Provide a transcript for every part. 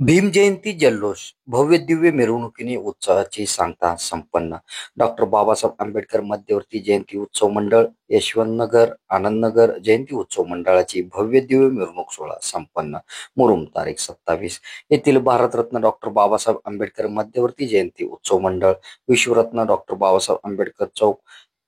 भीम जयंती जल्लोष भव्य दिव्य मिरवणुकीने उत्सवाची सांगता संपन्न. डॉक्टर बाबासाहेब आंबेडकर मध्यवर्ती जयंती उत्सव मंडळ यशवंतनगर आनंदनगर जयंती उत्सव मंडळाची भव्य दिव्य मिरवणूक सोहळा संपन्न. मुरुम तारीख 27 येथील भारतरत्न डॉक्टर बाबासाहेब आंबेडकर मध्यवर्ती जयंती उत्सव मंडळ विश्वरत्न डॉक्टर बाबासाहेब आंबेडकर चौक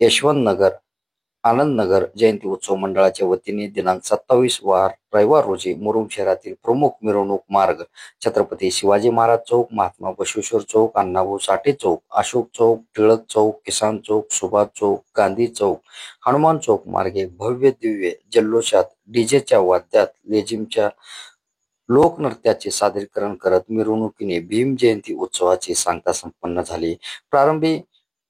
यशवंतनगर आनंदनगर जयंती उत्सव मंडळाच्या वतीने दिनांक 27 वार रविवार रोजी मुरुम शहरातील प्रमुख मिरवणूक मार्ग छत्रपती शिवाजी महाराज चौक, महात्मा बसवेश्वर चौक, अण्णाभाऊ साठे चौक, अशोक चौक, टिळक चौक, किसान चौक, सुभाष चौक, गांधी चौक, हनुमान चौक मार्गे भव्य दिव्य जल्लोषात डीजेच्या वाद्यात लेझिमच्या लोकनृत्याचे सादरीकरण करत मिरवणुकीने भीम जयंती उत्सवाची सांगता संपन्न झाली. प्रारंभी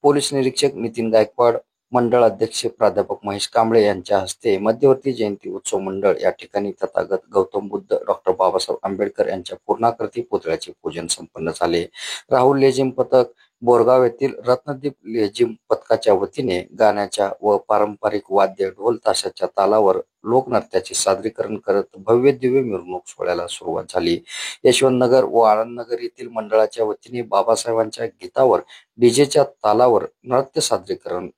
पोलीस निरीक्षक नितीन गायकवाड, मंडळ अध्यक्ष प्राध्यापक महेश कांबळे यांच्या हस्ते मध्यवर्ती जयंती उत्सव मंडळ या ठिकाणी तथागत गौतम बुद्ध डॉक्टर बाबासाहेब आंबेडकर यांच्या पूर्णाकृती पुतळ्याचे पूजन संपन्न झाले. राहुल लेझिम पथक बोरगाव येथील रत्नदीप लेझिम पथकाच्या वतीने गाण्याच्या व पारंपरिक वाद्य ढोल ताशाच्या तालावर लोकनृत्याचे सादरीकरण करत भव्य दिव्य मिरवणूक सोहळ्याला सुरुवात झाली. यशवंतनगर व आनंदनगर येथील मंडळाच्या वतीने बाबासाहेबांच्या गीतावर डीजेच्या तालावर नृत्य सादरीकरण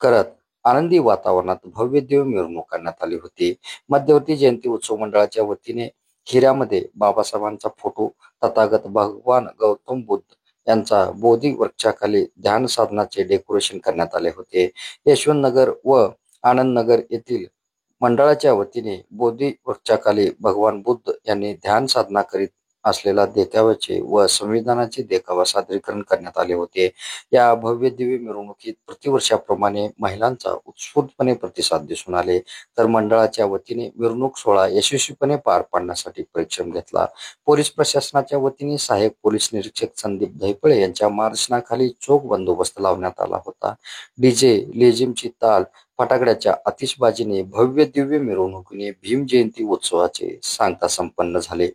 करत आनंदी वातावरणात भव्य दिव्य मिरवणूक करण्यात आली होती. मध्यवर्ती जयंती उत्सव मंडळाच्या वतीने हिऱ्यामध्ये बाबासाहेबांचा फोटो, तथागत भगवान गौतम बुद्ध यांचा बोधी वृक्षाखाली ध्यान साधनाचे डेकोरेशन करण्यात आले होते. यशवंतनगर व आनंदनगर येथील मंडळाच्या वतीने बोधी वृक्षाखाली भगवान बुद्ध यांनी ध्यान साधना करीत असलेला देखाव्याचे व संविधानाचे देखावा सादरीकरण करण्यात आले होते. या भव्य दिव्य मिरवणुकीत प्रतिवर्षाप्रमाणे महिलांचा उत्स्फूर्तपणे प्रतिसाद दिसून आले. तर मंडळाच्या वतीने मिरवणूक सोहळा यशस्वीपणे पार पाडण्यासाठी परिश्रम घेतला. पोलीस प्रशासनाच्या वतीने सहाय्यक पोलीस निरीक्षक संदीप धैपळे यांच्या मार्गदर्शनाखाली चोख बंदोबस्त लावण्यात आला होता. डीजे, लेझिमची ताल, फटाकड्याच्या आतिषबाजीने भव्य दिव्य मिरवणुकीने भीम जयंती उत्सवाचे सांगता संपन्न झाले.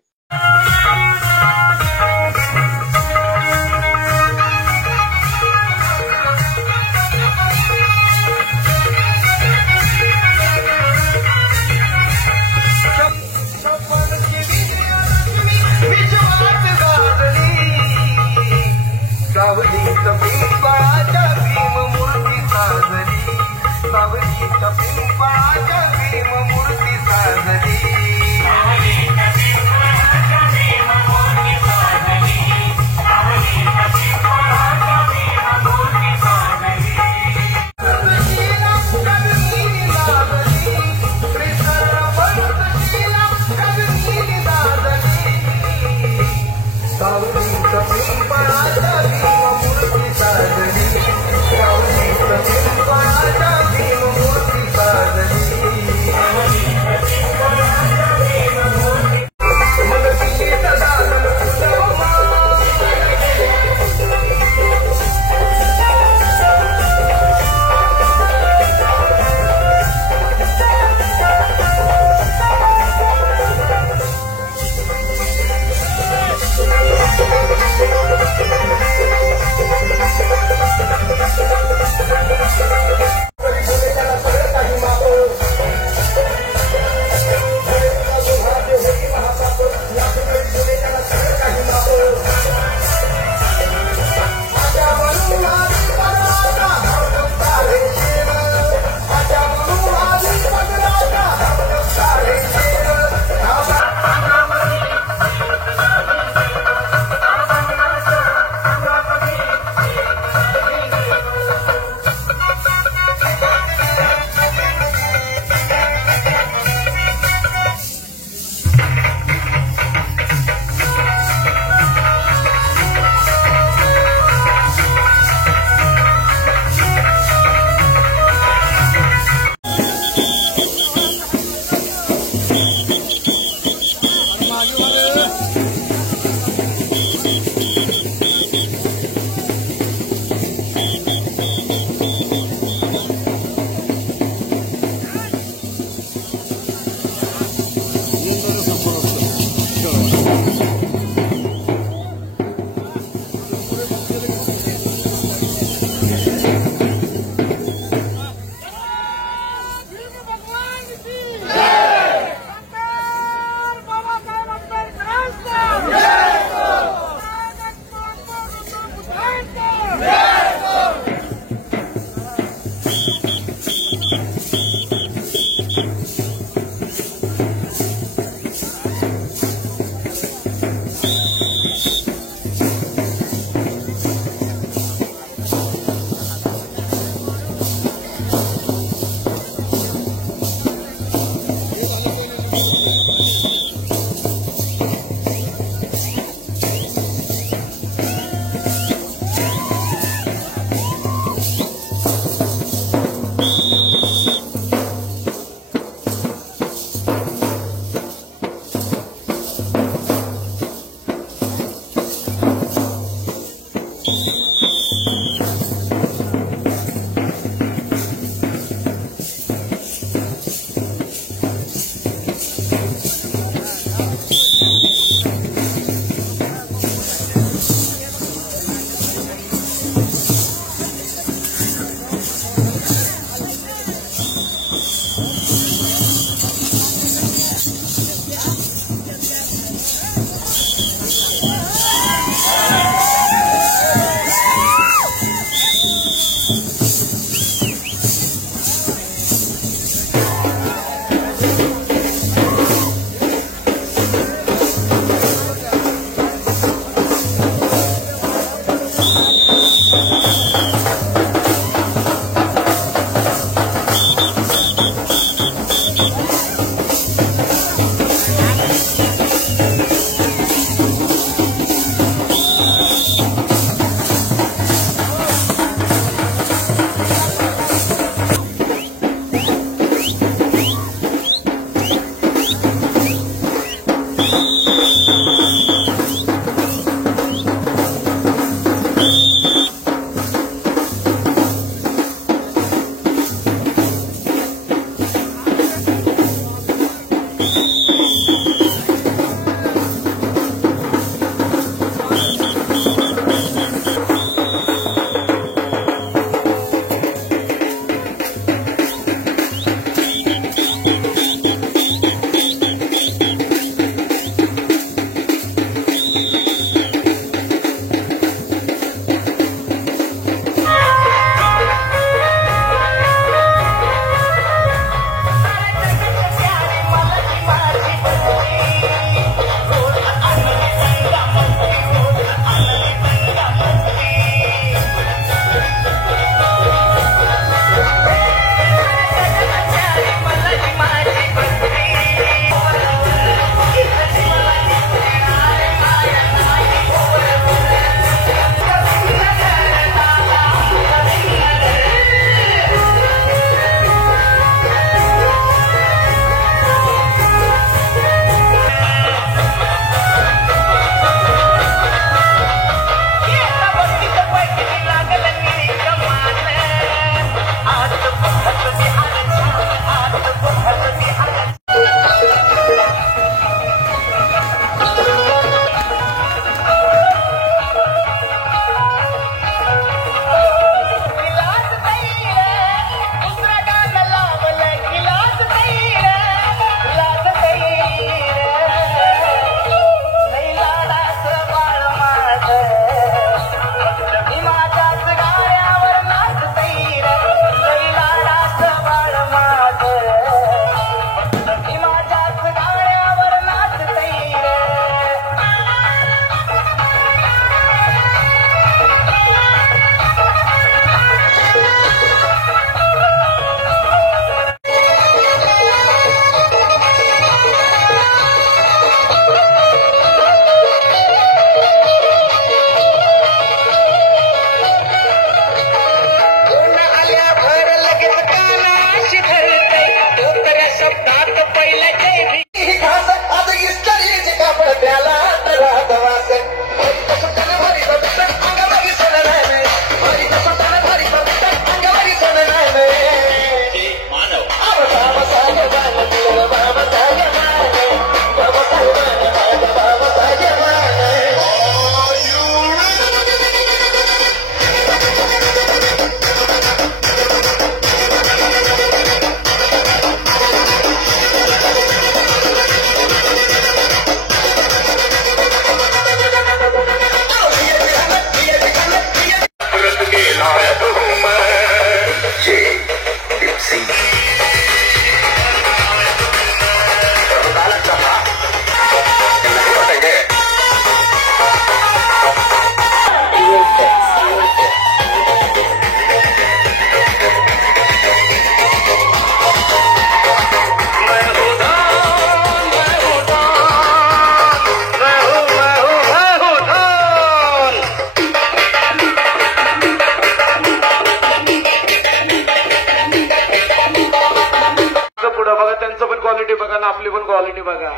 बघा।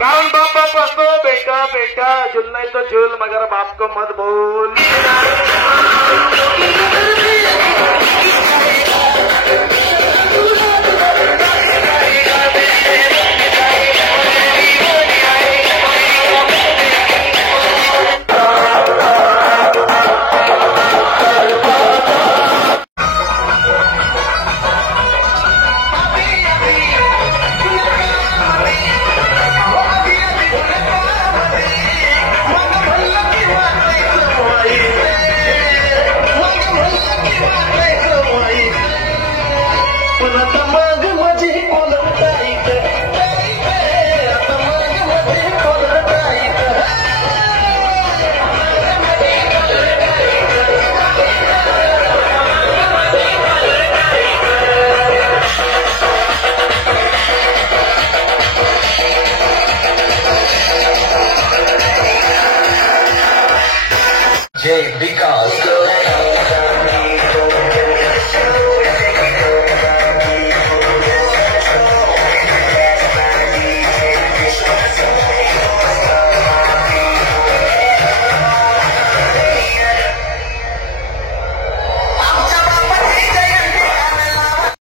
कारण बाप बाप असतो, बेटा बेटा झुल नहीं तो झुल, मगर बाप को मत बोल। जय विकास